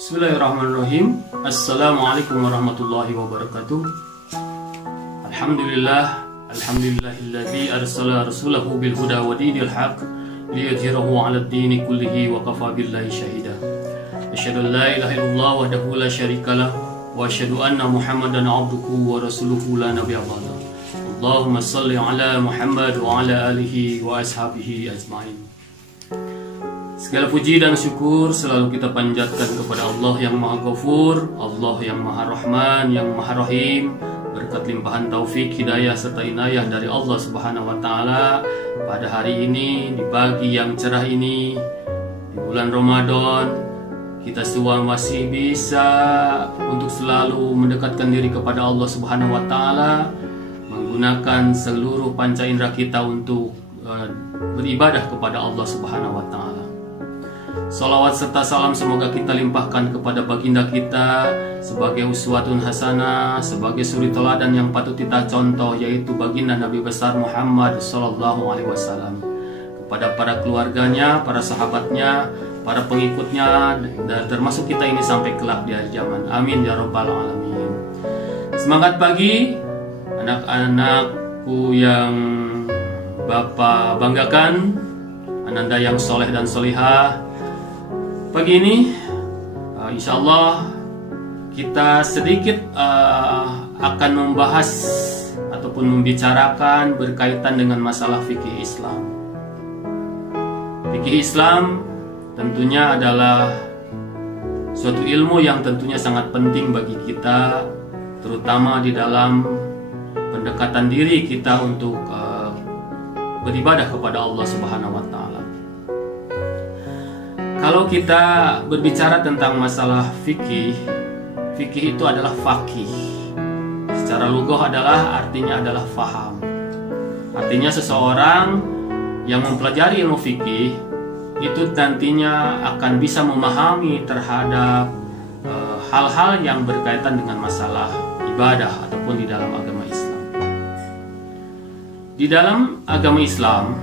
Bismillahirrahmanirrahim. Assalamualaikum warahmatullahi wabarakatuh. Alhamdulillahilladzi arsala rasulahu bil huda wa dinil haq liyudhhirahu 'alad dini kullihi wa kafa billahi shahida. Asyhadu an la ilaha illallah wahdahu la syarikalah wa asyhadu anna Muhammadan 'abduhu wa rasuluhu la nabiyya ba'da. Allahumma shalli 'ala Muhammad wa 'ala alihi wa ashabihi ajmain. Segala puji dan syukur selalu kita panjatkan kepada Allah yang Maha Ghafur, Allah yang Maha Rahman, yang Maha Rahim. Berkat limpahan taufik, hidayah serta inayah dari Allah Subhanahu wa taala pada hari ini, di pagi yang cerah ini, di bulan Ramadan, kita semua masih bisa untuk selalu mendekatkan diri kepada Allah Subhanahu wa taala, menggunakan seluruh panca indera kita untuk beribadah kepada Allah Subhanahu wa taala. Salawat serta salam semoga kita limpahkan kepada baginda kita sebagai uswatun hasanah, sebagai suri teladan yang patut kita contoh, yaitu baginda Nabi besar Muhammad sallallahu alaihi wasallam, kepada para keluarganya, para sahabatnya, para pengikutnya, dan termasuk kita ini sampai kelak di akhir zaman. Amin ya rabbal alamin. Semangat pagi anak-anakku yang Bapak banggakan, ananda yang soleh dan solihah. Pagi ini insya Allah kita sedikit akan membahas ataupun membicarakan berkaitan dengan masalah fikih Islam. Fikih Islam tentunya adalah suatu ilmu yang tentunya sangat penting bagi kita, terutama di dalam pendekatan diri kita untuk beribadah kepada Allah Subhanahu wa taala. Kalau kita berbicara tentang masalah fikih, fikih itu adalah faqih. Secara lughah artinya adalah faham. Artinya seseorang yang mempelajari ilmu fikih itu nantinya akan bisa memahami terhadap hal-hal yang berkaitan dengan masalah ibadah ataupun di dalam agama Islam. Di dalam agama Islam,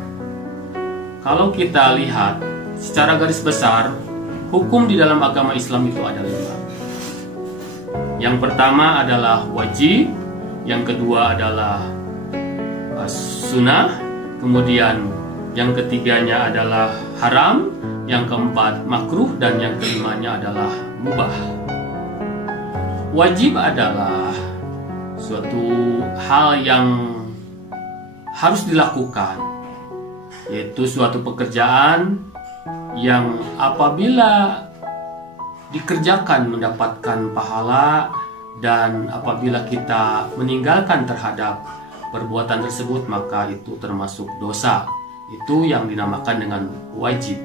kalau kita lihat secara garis besar, hukum di dalam agama Islam itu ada 5. Yang pertama adalah wajib, yang kedua adalah sunnah, kemudian yang ketiganya adalah haram, yang keempat makruh, dan yang kelimanya adalah mubah. Wajib adalah suatu hal yang harus dilakukan, yaitu suatu pekerjaan yang apabila dikerjakan mendapatkan pahala, dan apabila kita meninggalkan terhadap perbuatan tersebut maka itu termasuk dosa. Itu yang dinamakan dengan wajib.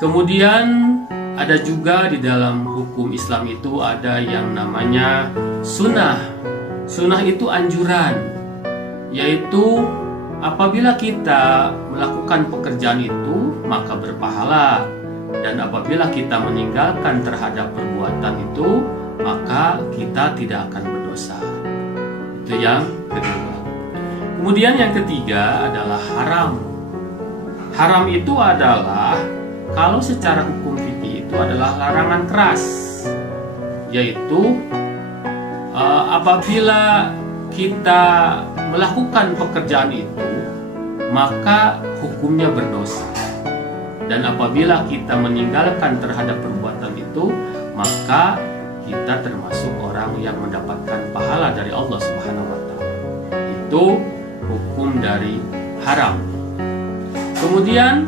Kemudian ada juga di dalam hukum Islam itu ada yang namanya sunnah. Sunnah itu anjuran, yaitu apabila kita melakukan pekerjaan itu maka berpahala, dan apabila kita meninggalkan terhadap perbuatan itu maka kita tidak akan berdosa. Itu yang kedua. Kemudian yang ketiga adalah haram. Haram itu adalah, kalau secara hukum fikih itu adalah larangan keras, yaitu apabila kita melakukan pekerjaan itu maka hukumnya berdosa, dan apabila kita meninggalkan terhadap perbuatan itu maka kita termasuk orang yang mendapatkan pahala dari Allah Subhanahu wa taala. Itu hukum dari haram. Kemudian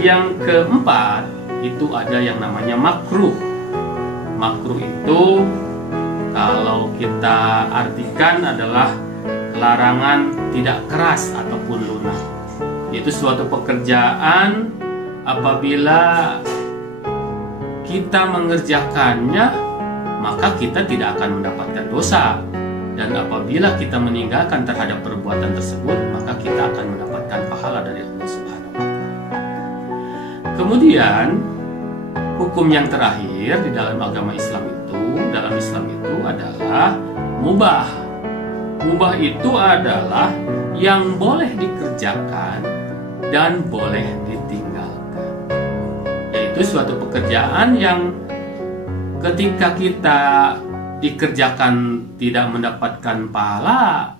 yang keempat itu ada yang namanya makruh. Makruh itu kalau kita artikan adalah larangan tidak keras ataupun lunak. Itu suatu pekerjaan apabila kita mengerjakannya maka kita tidak akan mendapatkan dosa, dan apabila kita meninggalkan terhadap perbuatan tersebut maka kita akan mendapatkan pahala dari Allah Subhanahu wa taala. Kemudian hukum yang terakhir di dalam agama Islam itu, dalam Islam itu adalah mubah. Mubah itu adalah yang boleh dikerjakan dan boleh ditinggalkan. Yaitu itu suatu pekerjaan yang ketika kita dikerjakan tidak mendapatkan pahala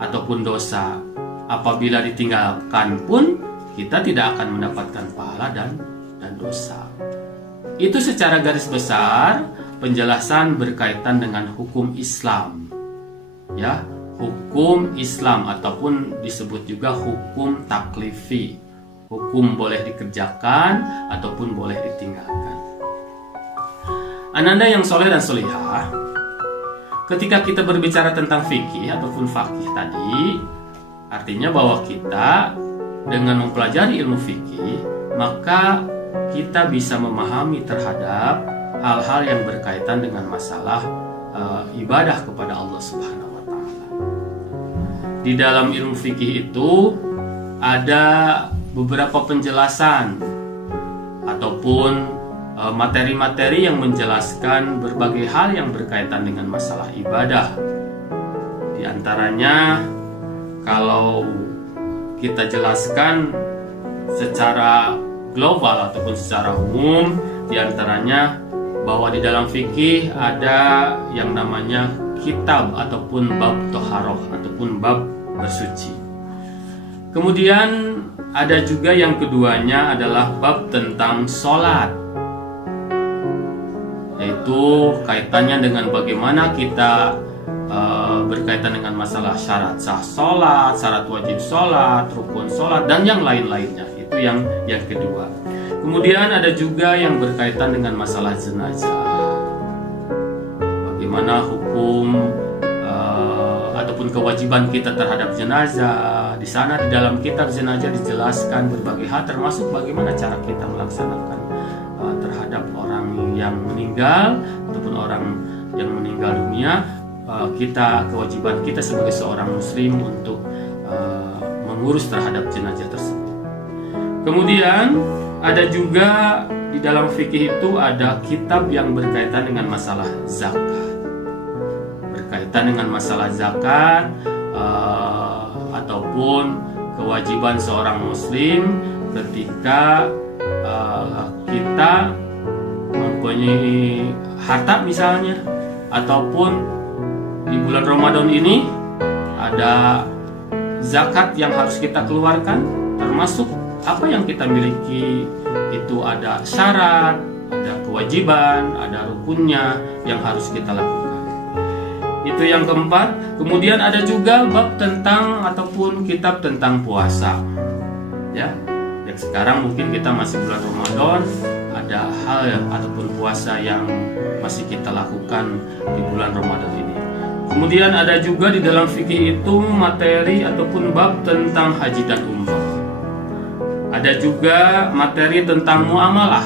ataupun dosa, apabila ditinggalkan pun kita tidak akan mendapatkan pahala dan dosa. Itu secara garis besar penjelasan berkaitan dengan hukum Islam. Ya, hukum Islam ataupun disebut juga hukum taklifi. Hukum boleh dikerjakan ataupun boleh ditinggalkan. Ananda yang soleh dan solihah, ketika kita berbicara tentang fikih ataupun fakih tadi, artinya bahwa kita dengan mempelajari ilmu fikih, maka kita bisa memahami terhadap hal-hal yang berkaitan dengan masalah ibadah kepada Allah Subhanahu wa Ta'ala. Di dalam ilmu fikih itu ada beberapa penjelasan ataupun materi-materi yang menjelaskan berbagai hal yang berkaitan dengan masalah ibadah. Di antaranya, kalau kita jelaskan secara global ataupun secara umum, di antaranya bahwa di dalam fikih ada yang namanya kitab ataupun bab toharoh ataupun bab bersuci. Kemudian ada juga yang keduanya adalah bab tentang sholat, yaitu kaitannya dengan bagaimana kita berkaitan dengan masalah syarat sah sholat, syarat wajib sholat, rukun sholat, dan yang lain-lainnya. Itu yang kedua. Kemudian ada juga yang berkaitan dengan masalah jenazah. Bagaimana hukum ataupun kewajiban kita terhadap jenazah. Di sana di dalam kitab jenazah dijelaskan berbagai hal, termasuk bagaimana cara kita melaksanakan terhadap orang yang meninggal ataupun orang yang meninggal dunia. Kewajiban kita sebagai seorang muslim untuk mengurus terhadap jenazah tersebut. Kemudian ada juga di dalam fikih itu ada kitab yang berkaitan dengan masalah zakat. Berkaitan dengan masalah zakat ataupun kewajiban seorang muslim ketika kita mempunyai harta misalnya, ataupun di bulan Ramadan ini ada zakat yang harus kita keluarkan, termasuk apa yang kita miliki itu ada syarat, ada kewajiban, ada rukunnya yang harus kita lakukan. Itu yang keempat. Kemudian ada juga bab tentang ataupun kitab tentang puasa. Ya, yang sekarang mungkin kita masih bulan Ramadan, ada hal ataupun puasa yang masih kita lakukan di bulan Ramadan ini. Kemudian ada juga di dalam fikih itu materi ataupun bab tentang haji dan umrah. Ada juga materi tentang muamalah.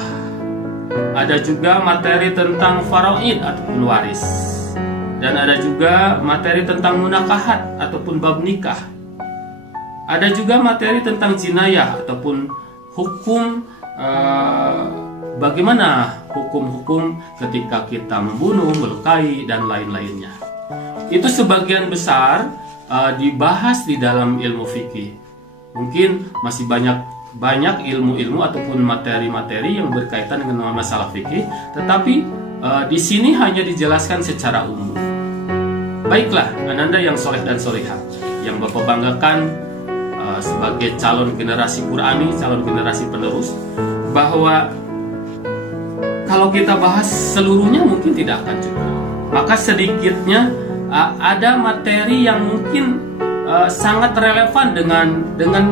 Ada juga materi tentang faraid ataupun waris. Dan ada juga materi tentang munakahat ataupun bab nikah. Ada juga materi tentang jinayah ataupun hukum bagaimana hukum-hukum ketika kita membunuh, melukai, dan lain-lainnya. Itu sebagian besar dibahas di dalam ilmu fikih. Mungkin masih banyak ilmu-ilmu ataupun materi-materi yang berkaitan dengan masalah fikih, tetapi di sini hanya dijelaskan secara umum. Baiklah, Ananda yang soleh dan solehah, yang Bapak banggakan sebagai calon generasi Qurani, calon generasi penerus, bahwa kalau kita bahas seluruhnya mungkin tidak akan cukup. Maka sedikitnya ada materi yang mungkin sangat relevan dengan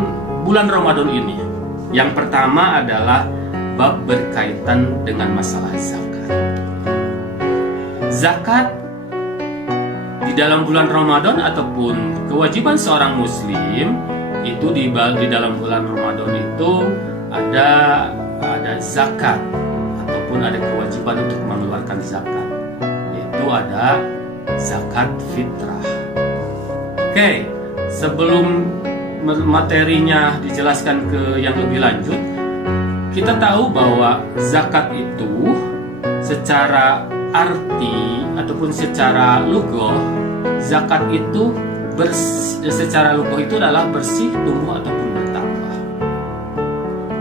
bulan Ramadan ini. Yang pertama adalah bab berkaitan dengan masalah zakat. Zakat di dalam bulan Ramadan ataupun kewajiban seorang muslim itu di dalam bulan Ramadan itu ada zakat ataupun ada kewajiban untuk mengeluarkan zakat. Yaitu ada zakat fitrah. Oke, sebelum materinya dijelaskan ke yang lebih lanjut, kita tahu bahwa zakat itu secara arti ataupun secara lughah, zakat itu secara lughah itu adalah bersih, tumbuh ataupun bertambah.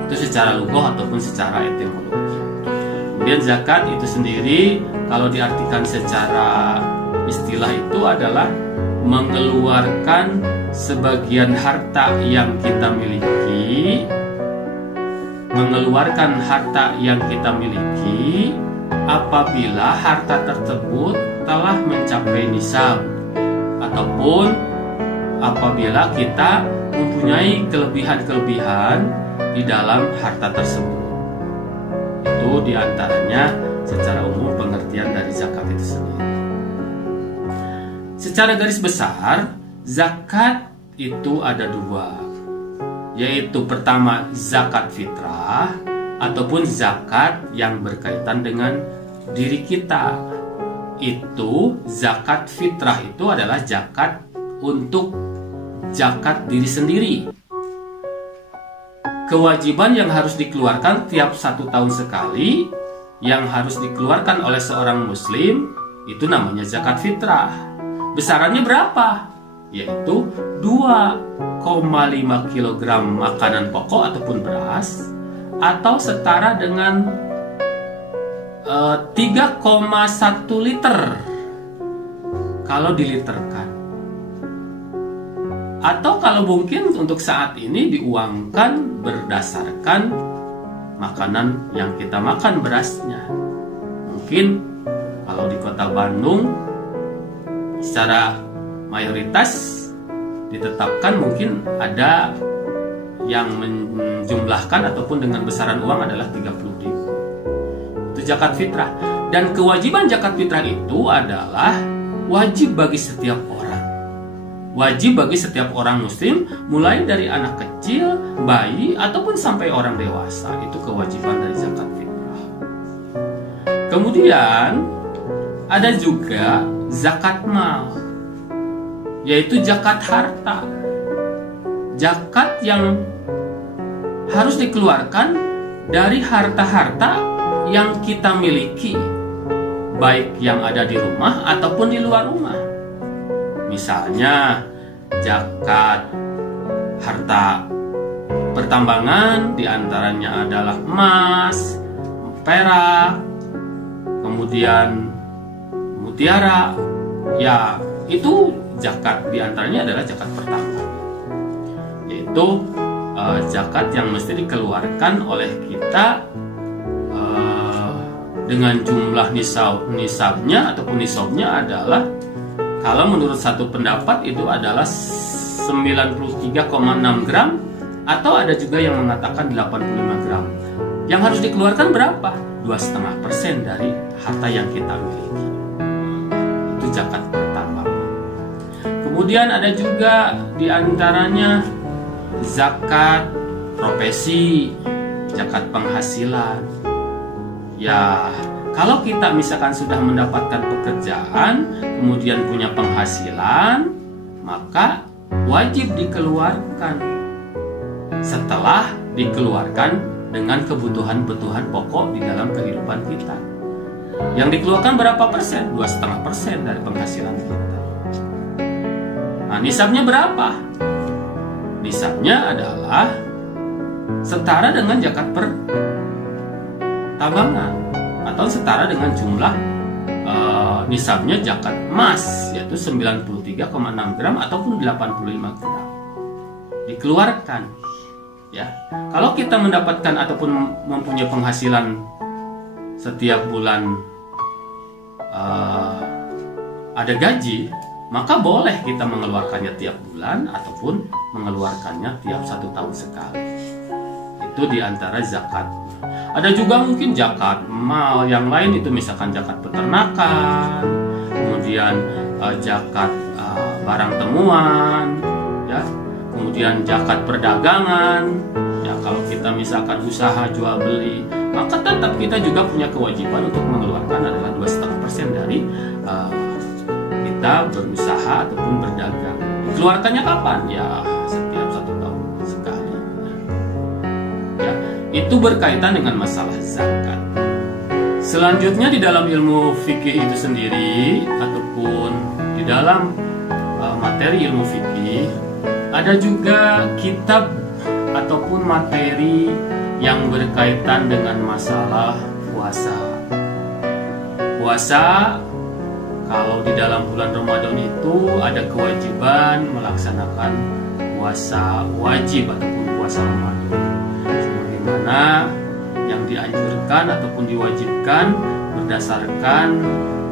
Itu secara lughah ataupun secara etimologi. Kemudian zakat itu sendiri kalau diartikan secara istilah itu adalah mengeluarkan sebagian harta yang kita miliki, apabila harta tersebut telah mencapai nisab, ataupun apabila kita mempunyai kelebihan-kelebihan di dalam harta tersebut. Itu diantaranya secara umum pengertian dari zakat itu sendiri. Secara garis besar, zakat itu ada dua, yaitu pertama zakat fitrah ataupun zakat yang berkaitan dengan diri kita. Itu zakat fitrah itu adalah zakat untuk zakat diri sendiri. Kewajiban yang harus dikeluarkan tiap 1 tahun sekali, yang harus dikeluarkan oleh seorang muslim, itu namanya zakat fitrah. Besarannya berapa? Yaitu 2,5 kg makanan pokok ataupun beras, atau setara dengan 3,1 liter kalau diliterkan. Atau kalau mungkin untuk saat ini diuangkan berdasarkan makanan yang kita makan berasnya. Mungkin kalau di kota Bandung secara mayoritas ditetapkan mungkin ada yang menjumlahkan ataupun dengan besaran uang adalah 30.000. Itu zakat fitrah. Dan kewajiban zakat fitrah itu adalah wajib bagi setiap orang. Wajib bagi setiap orang muslim, mulai dari anak kecil, bayi, ataupun sampai orang dewasa. Itu kewajiban dari zakat fitrah. Kemudian ada juga zakat mal, yaitu zakat harta. Zakat yang harus dikeluarkan dari harta-harta yang kita miliki, baik yang ada di rumah ataupun di luar rumah. Misalnya zakat harta pertambangan, diantaranya adalah emas, perak, kemudian mutiara. Ya, itu zakat diantaranya adalah zakat pertambangan, yaitu zakat yang mesti dikeluarkan oleh kita dengan jumlah nisabnya ataupun nisabnya adalah, kalau menurut satu pendapat itu adalah 93,6 gram, atau ada juga yang mengatakan 85 gram. Yang harus dikeluarkan berapa? 2,5% dari harta yang kita miliki. Itu zakat pertambangan. Kemudian ada juga diantaranya zakat profesi, zakat penghasilan. Ya, kalau kita misalkan sudah mendapatkan pekerjaan, kemudian punya penghasilan, maka wajib dikeluarkan. Setelah dikeluarkan dengan kebutuhan-kebutuhan pokok di dalam kehidupan kita. Yang dikeluarkan berapa persen? 2,5% dari penghasilan kita. Nah, nisabnya berapa? Nisabnya adalah setara dengan zakat pertambangan, atau setara dengan jumlah nisabnya zakat emas, yaitu 93,6 gram ataupun 85 gram dikeluarkan. Ya, kalau kita mendapatkan ataupun mempunyai penghasilan setiap bulan ada gaji, maka boleh kita mengeluarkannya tiap bulan ataupun mengeluarkannya tiap 1 tahun sekali. Itu diantara zakat. Ada juga mungkin zakat mal yang lain, itu misalkan zakat peternakan, kemudian zakat barang temuan, ya, kemudian zakat perdagangan. Ya, kalau kita misalkan usaha jual beli, maka tetap kita juga punya kewajiban untuk mengeluarkan adalah 2,5% dari kita berusaha ataupun berdagang. Dikeluarkannya kapan? Ya, setiap 1 tahun sekali. Ya, itu berkaitan dengan masalah zakat. Selanjutnya di dalam ilmu fikih itu sendiri ataupun di dalam materi ilmu fikih, ada juga kitab ataupun materi yang berkaitan dengan masalah puasa. Puasa, kalau di dalam bulan Ramadan itu ada kewajiban melaksanakan puasa wajib ataupun puasa Ramadan, sebagaimana yang dianjurkan ataupun diwajibkan berdasarkan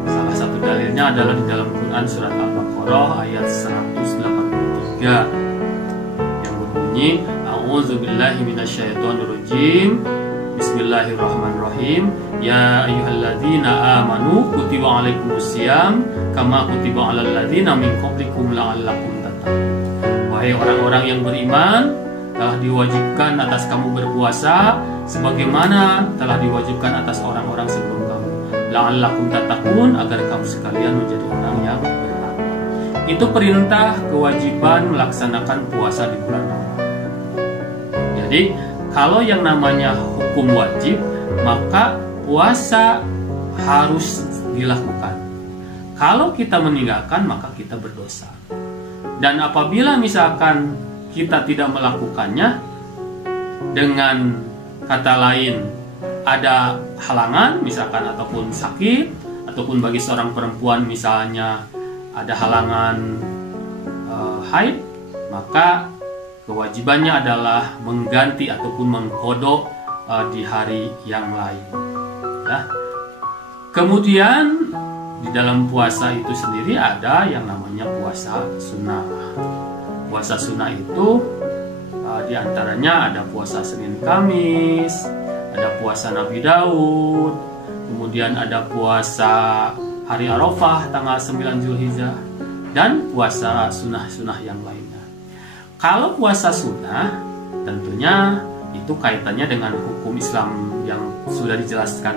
salah satu dalilnya adalah di dalam Quran surat Al-Baqarah ayat 183 yang berbunyi, A'udzubillahi minasyaitonirrajim, Bismillahirrahmanirrahim, Ya ayyuhalladzina amanu kutiba alaikumusiyam kama kutiba alal ladzina min qablikum la'allakum tattaqun. Wahai orang-orang yang beriman, telah diwajibkan atas kamu berpuasa sebagaimana telah diwajibkan atas orang-orang sebelum kamu, la'allakum tattaqun, agar kamu sekalian menjadi orang yang bertakwa. Itu perintah kewajiban melaksanakan puasa di bulan Ramadan. Jadi kalau yang namanya hukum wajib, maka puasa harus dilakukan. Kalau kita meninggalkan, maka kita berdosa. Dan apabila misalkan kita tidak melakukannya, dengan kata lain ada halangan misalkan ataupun sakit, ataupun bagi seorang perempuan misalnya ada halangan haid, maka kewajibannya adalah mengganti ataupun mengqadha di hari yang lain. Ya. Kemudian di dalam puasa itu sendiri ada yang namanya puasa sunnah. Puasa sunnah itu diantaranya ada puasa Senin Kamis, ada puasa Nabi Daud, kemudian ada puasa hari Arafah tanggal 9 Zulhijjah, dan puasa sunnah-sunnah yang lainnya. Kalau puasa sunnah tentunya itu kaitannya dengan hukum Islam yang sudah dijelaskan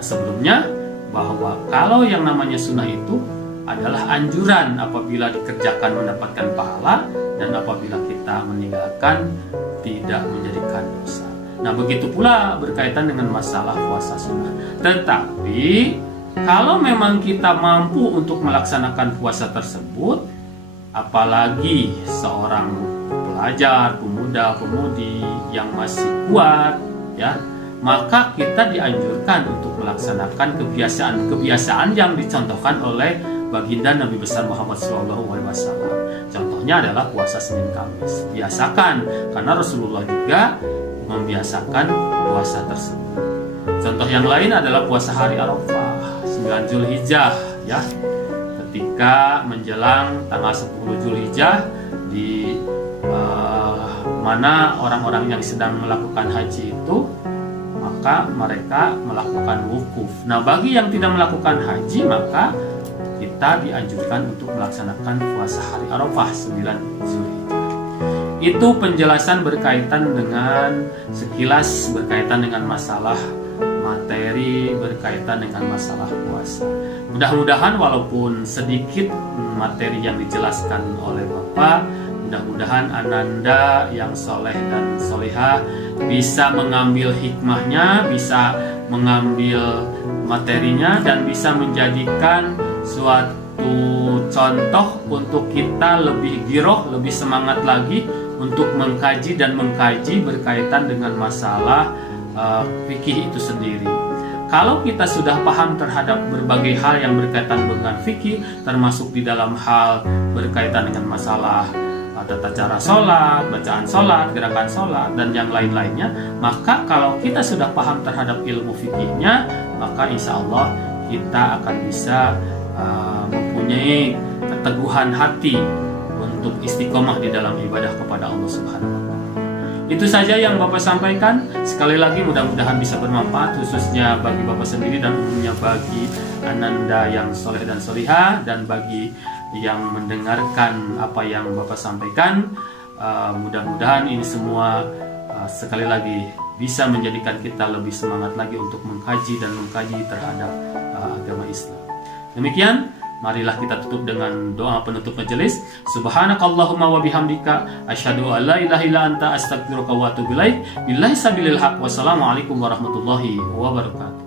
sebelumnya, bahwa kalau yang namanya sunnah itu adalah anjuran apabila dikerjakan mendapatkan pahala, dan apabila kita meninggalkan tidak menjadikan dosa. Nah, begitu pula berkaitan dengan masalah puasa sunnah. Tetapi kalau memang kita mampu untuk melaksanakan puasa tersebut, apalagi seorang pelajar, pemuda, pemudi yang masih kuat, ya, maka kita dianjurkan untuk melaksanakan kebiasaan-kebiasaan yang dicontohkan oleh baginda Nabi besar Muhammad SAW. Contohnya adalah puasa Senin Kamis. Biasakan, karena Rasulullah juga membiasakan puasa tersebut. Contoh yang lain adalah puasa hari Arafah 9 Zulhijjah, ya. Ketika menjelang tanggal 10 Zulhijjah, di mana orang-orang yang sedang melakukan haji itu, maka mereka melakukan wukuf. Nah, bagi yang tidak melakukan haji, maka kita dianjurkan untuk melaksanakan puasa hari Arafah 9 Zulhijjah. Itu penjelasan berkaitan dengan sekilas berkaitan dengan masalah materi berkaitan dengan masalah puasa. Mudah-mudahan walaupun sedikit materi yang dijelaskan oleh Bapak, mudah-mudahan Ananda yang soleh dan solehah bisa mengambil hikmahnya, bisa mengambil materinya, dan bisa menjadikan suatu contoh untuk kita lebih giroh, lebih semangat lagi untuk mengkaji dan mengkaji berkaitan dengan masalah fikih itu sendiri. Kalau kita sudah paham terhadap berbagai hal yang berkaitan dengan fikih, termasuk di dalam hal berkaitan dengan masalah tata cara sholat, bacaan sholat, gerakan sholat, dan yang lain-lainnya, maka kalau kita sudah paham terhadap ilmu fikihnya, maka insya Allah kita akan bisa mempunyai keteguhan hati untuk istiqomah di dalam ibadah kepada Allah Subhanahu wa Ta'ala. Itu saja yang Bapak sampaikan. Sekali lagi mudah-mudahan bisa bermanfaat, khususnya bagi Bapak sendiri dan umumnya bagi Ananda yang soleh dan solihah, dan bagi yang mendengarkan apa yang Bapak sampaikan. Mudah-mudahan ini semua sekali lagi bisa menjadikan kita lebih semangat lagi untuk mengkaji dan mengkaji terhadap agama Islam. Demikian, marilah kita tutup dengan doa penutup majelis. Subhanakallahumma wa bihamdika asyhadu an la ilaha illa anta astaghfiruka wa atubu ilaik. Billahi sabilil haq. Wassalamualaikum warahmatullahi wabarakatuh.